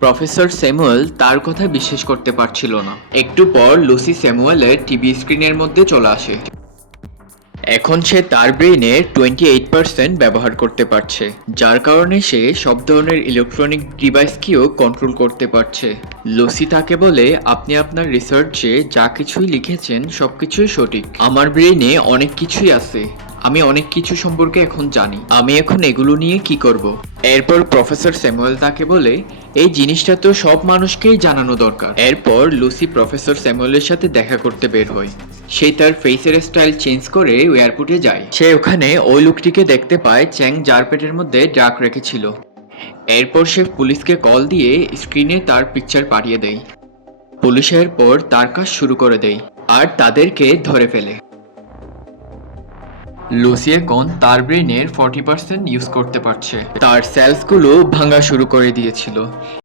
Professor Samuel তার কথা বিশ্বাস করতে পারছিল না। একটু পর লুসি স্যামুয়েলের টিভি স্ক্রিনের মধ্যে চলে আসে। এখন সে তার ব্রেইনের 28% ব্যবহার করতে পারছে, যার কারণে সে সব ধরনের ইলেকট্রনিক ডিভাইসকেও কন্ট্রোল করতে পারছে। লুসি তাকে বলে, আপনি আপনার রিসার্চে যা কিছুই লিখেছেন সবকিছুই সঠিক। আমার ব্রেইনে অনেক কিছুই আছে, আমি অনেক কিছু সম্পর্কে এখন জানি। আমি এখন এগুলো নিয়ে কি করব? এরপর প্রফেসর স্যামুয়েল তাকে বলে, এই জিনিসটা তো সব মানুষকেই জানানো দরকার। এরপর লুসি প্রফেসর স্যামুয়েলের সাথে দেখা করতে বের হয়। সে তার ফেসের স্টাইল চেঞ্জ করে এয়ারপোর্টে যায়। সে ওখানে ওই লোকটিকে দেখতে পায় চ্যাং যার পেটের মধ্যে ড্রাগ রেখেছিল। এরপর সে পুলিশকে কল দিয়ে স্ক্রিনে তার পিকচার পাঠিয়ে দেয়। পুলিশ এরপর তার কাজ শুরু করে দেয় আর তাদেরকে ধরে ফেলে। লুসি এখন তার ব্রেইনের 40% ইউজ করতে পারছে। তার সেলসগুলো ভাঙা শুরু করে দিয়েছিল।